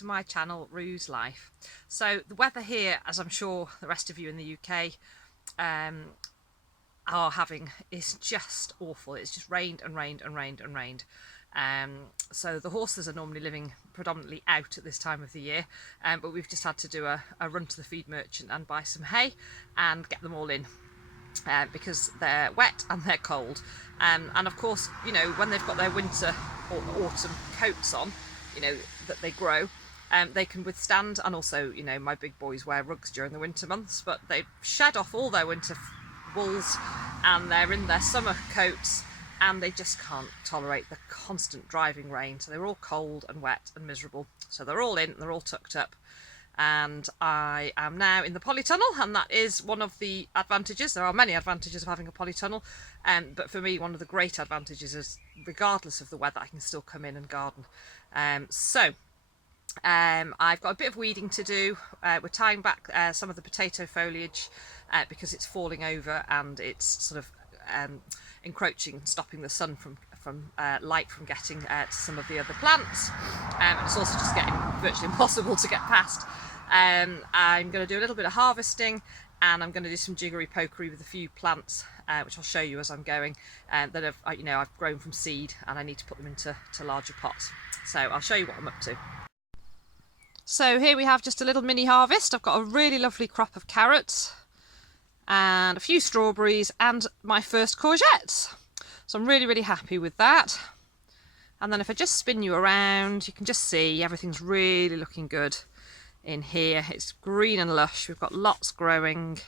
to my channel, Rue's Life. So the weather here, as I'm sure the rest of you in the UK are having, is just awful. It's just rained and rained and rained and rained. So the horses are normally living predominantly out at this time of the year, but we've just had to do a run to the feed merchant and buy some hay and get them all in. Because they're wet and they're cold, and of course, you know, when they've got their winter or autumn coats on, you know, that they grow, they can withstand. And also, you know, my big boys wear rugs during the winter months, but they've shed off all their winter wools and they're in their summer coats, and they just can't tolerate the constant driving rain, so they're all cold and wet and miserable. So they're all in, they're all tucked up. And I am now in the polytunnel, and that is one of the advantages. There are many advantages of having a polytunnel, but for me, one of the great advantages is, regardless of the weather, I can still come in and garden. I've got a bit of weeding to do. We're tying back some of the potato foliage because it's falling over and it's sort of encroaching and stopping the sun from light from getting to some of the other plants, and it's also just getting virtually impossible to get past. I'm going to do a little bit of harvesting, and I'm going to do some jiggery pokery with a few plants, which I'll show you as I'm going, that I've grown from seed, and I need to put them into larger pots. So I'll show you what I'm up to. So here we have just a little mini harvest. I've got a really lovely crop of carrots and a few strawberries and my first courgettes. So I'm really, really happy with that. And then if I just spin you around, you can just see everything's really looking good in here. It's green and lush. We've got lots growing.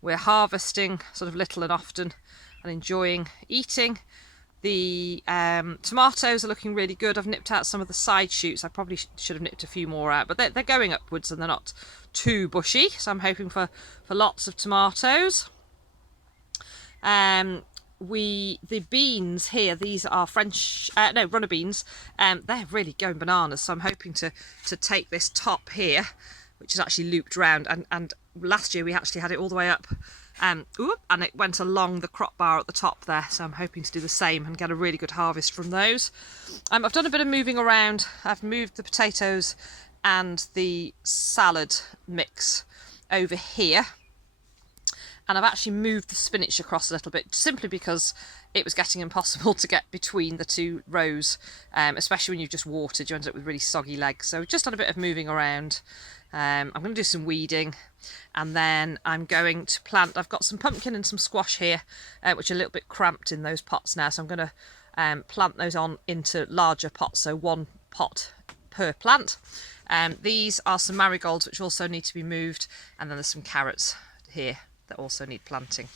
We're harvesting sort of little and often and enjoying eating. The tomatoes are looking really good. I've nipped out some of the side shoots. I probably should have nipped a few more out, but they're going upwards and they're not too bushy. So I'm hoping for lots of tomatoes. The beans here, these are runner beans. They're really going bananas, so I'm hoping to take this top here, which is actually looped round, and last year we actually had it all the way up, and it went along the crop bar at the top there, so I'm hoping to do the same and get a really good harvest from those. I've done a bit of moving around. I've moved the potatoes and the salad mix over here, and I've actually moved the spinach across a little bit, simply because it was getting impossible to get between the two rows, especially when you've just watered. You end up with really soggy legs. So just done a bit of moving around. I'm going to do some weeding, and then I'm going to plant. I've got some pumpkin and some squash here, which are a little bit cramped in those pots now. So I'm going to plant those on into larger pots, so one pot per plant. These are some marigolds, which also need to be moved, and then there's some carrots here that also need planting.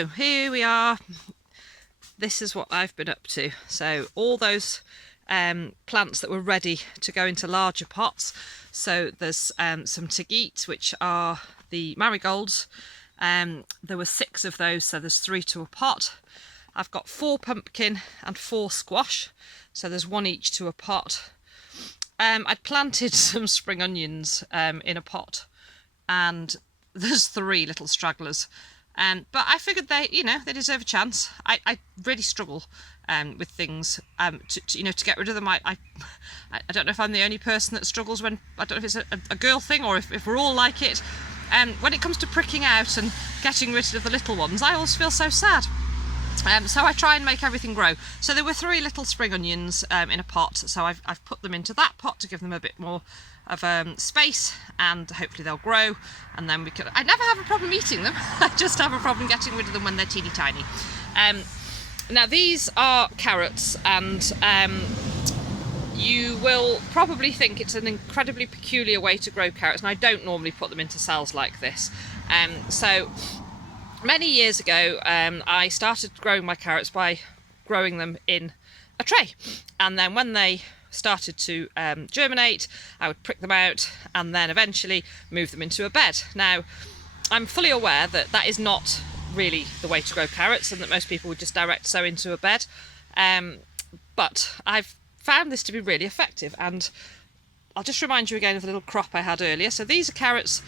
So here we are. This is what I've been up to. So all those plants that were ready to go into larger pots. So there's some Tageet, which are the marigolds. There were 6 of those, so there's 3 to a pot. I've got 4 pumpkin and 4 squash, so there's 1 each to a pot. I'd planted some spring onions in a pot, and there's 3 little stragglers. But I figured they deserve a chance. I really struggle with things to get rid of them. I don't know if I'm the only person that struggles when, I don't know if it's a girl thing or if we're all like it. When it comes to pricking out and getting rid of the little ones, I always feel so sad. So I try and make everything grow. So there were 3 little spring onions in a pot, so I've put them into that pot to give them a bit more of space, and hopefully they'll grow, and then we could. I never have a problem eating them. I just have a problem getting rid of them when they're teeny tiny. Now these are carrots, and you will probably think it's an incredibly peculiar way to grow carrots, and I don't normally put them into cells like this. So many years ago I started growing my carrots by growing them in a tray, and then when they started to germinate, I would prick them out and then eventually move them into a bed. Now, I'm fully aware that that is not really the way to grow carrots, and that most people would just direct sow into a bed, but I've found this to be really effective, and I'll just remind you again of the little crop I had earlier. So these are carrots.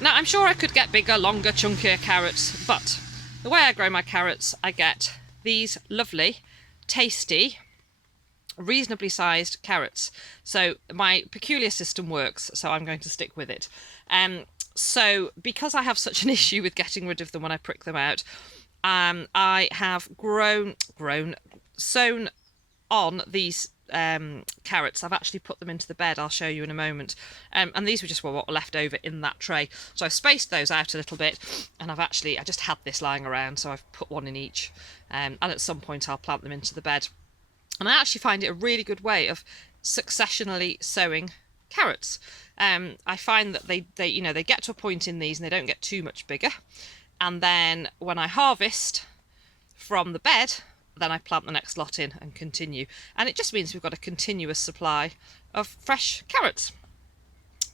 Now, I'm sure I could get bigger, longer, chunkier carrots, but the way I grow my carrots, I get these lovely, tasty, reasonably sized carrots. So my peculiar system works, so I'm going to stick with it. So because I have such an issue with getting rid of them when I prick them out, I have sown on these carrots. I've actually put them into the bed. I'll show you in a moment. And these were just what were left over in that tray. So I've spaced those out a little bit, and I just had this lying around, so I've put 1 in each. And at some point I'll plant them into the bed. And I actually find it a really good way of successionally sowing carrots. I find that they get to a point in these and they don't get too much bigger. And then when I harvest from the bed, then I plant the next lot in and continue. And it just means we've got a continuous supply of fresh carrots.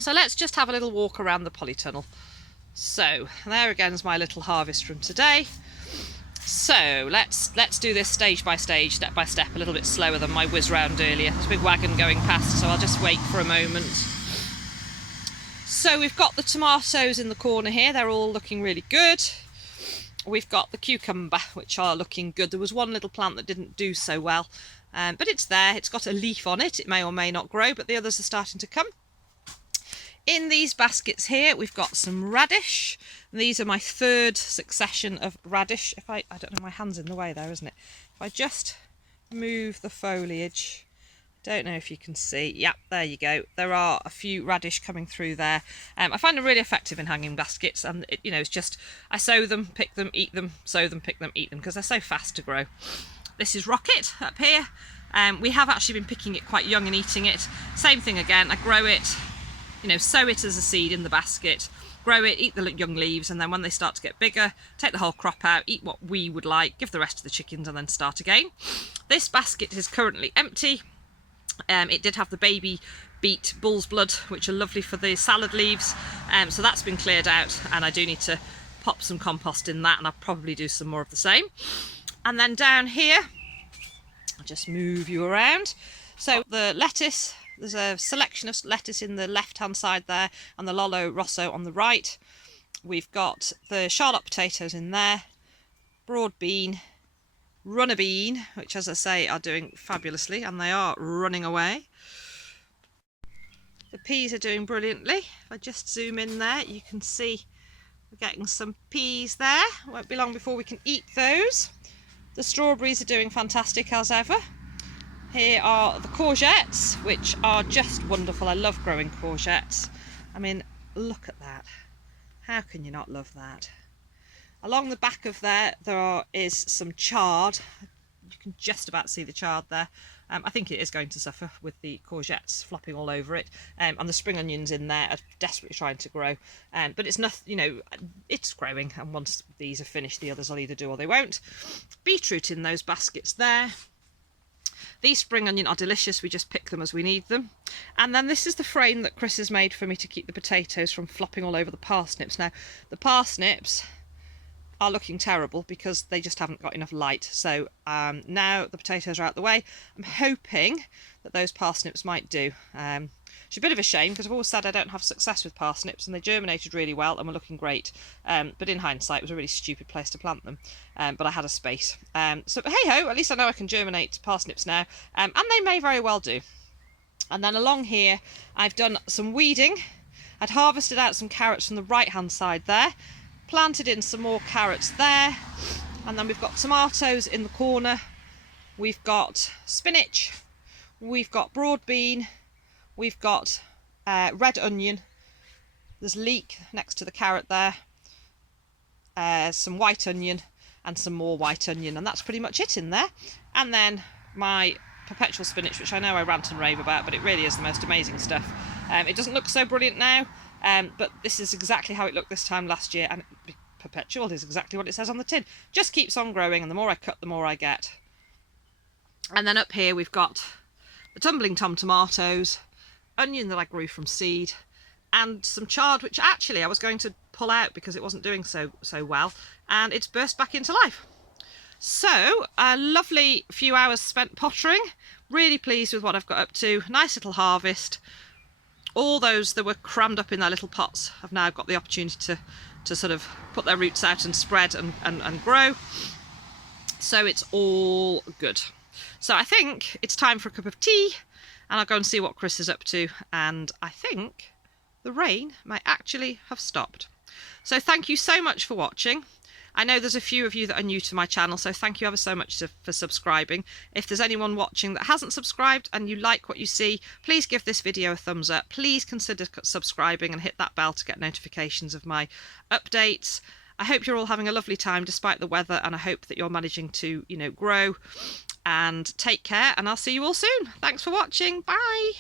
So let's just have a little walk around the polytunnel. So there again is my little harvest from today. So let's do this stage by stage, step by step, a little bit slower than my whiz round earlier. There's a big wagon going past, so I'll just wait for a moment. So we've got the tomatoes in the corner here. They're all looking really good. We've got the cucumber, which are looking good. There was 1 little plant that didn't do so well, but it's there. It's got a leaf on it. It may or may not grow, but the others are starting to come. In these baskets here, we've got some radish. These are my 3rd succession of radish. I don't know, my hand's in the way there, isn't it? If I just move the foliage, don't know if you can see. Yep, there you go. There are a few radish coming through there. I find them really effective in hanging baskets, and it's just, I sow them, pick them, eat them, sow them, pick them, eat them, because they're so fast to grow. This is rocket up here. We have actually been picking it quite young and eating it. Same thing again, I grow it, sow it as a seed in the basket, grow it, eat the young leaves, and then when they start to get bigger, take the whole crop out, eat what we would like, give the rest to the chickens, and then start again. This basket is currently empty. It did have the baby beet bull's blood, which are lovely for the salad leaves, so that's been cleared out, and I do need to pop some compost in that, and I'll probably do some more of the same. And then down here, I'll just move you around. So the lettuce, there's a selection of lettuce in the left-hand side there, and the Lollo Rosso on the right. We've got the Charlotte potatoes in there, broad bean, runner bean, which, as I say, are doing fabulously, and they are running away. The peas are doing brilliantly. If I just zoom in there, you can see we're getting some peas there. Won't be long before we can eat those. The strawberries are doing fantastic as ever. Here are the courgettes, which are just wonderful. I love growing courgettes. I mean, look at that. How can you not love that? Along the back of there is some chard. You can just about see the chard there. I think it is going to suffer with the courgettes flopping all over it, and the spring onions in there are desperately trying to grow, but it's nothing, you know, it's growing, and once these are finished the others will either do or they won't. Beetroot in those baskets there. These spring onion are delicious, we just pick them as we need them. And then this is the frame that Chris has made for me to keep the potatoes from flopping all over the parsnips. Now, the parsnips are looking terrible because they just haven't got enough light. So now the potatoes are out the way, I'm hoping that those parsnips might do. It's a bit of a shame because I've always said I don't have success with parsnips, and they germinated really well and were looking great. But in hindsight, it was a really stupid place to plant them. But I had a space. So hey ho, at least I know I can germinate parsnips now, and they may very well do. And then along here, I've done some weeding. I'd harvested out some carrots from the right-hand side there, planted in some more carrots there, and then we've got tomatoes in the corner, we've got spinach, we've got broad bean, we've got red onion, there's leek next to the carrot there, some white onion and some more white onion, and that's pretty much it in there. And then my perpetual spinach, which I know I rant and rave about, but it really is the most amazing stuff. It doesn't look so brilliant now, but this is exactly how it looked this time last year, and perpetual is exactly what it says on the tin. Just keeps on growing, and the more I cut, the more I get. And then up here we've got the tumbling tom tomatoes, onion that I grew from seed, and some chard, which actually I was going to pull out because it wasn't doing so well, and it's burst back into life. So a lovely few hours spent pottering, really pleased with what I've got up to. Nice little harvest. All those that were crammed up in their little pots have now got the opportunity to sort of put their roots out and spread and grow. So it's all good. So I think it's time for a cup of tea, and I'll go and see what Chris is up to, and I think the rain might actually have stopped. So thank you so much for watching. I know there's a few of you that are new to my channel, so thank you ever so much for subscribing. If there's anyone watching that hasn't subscribed and you like what you see, please give this video a thumbs up. Please consider subscribing and hit that bell to get notifications of my updates. I hope you're all having a lovely time despite the weather, and I hope that you're managing to, you know, grow. And take care, and I'll see you all soon. Thanks for watching. Bye.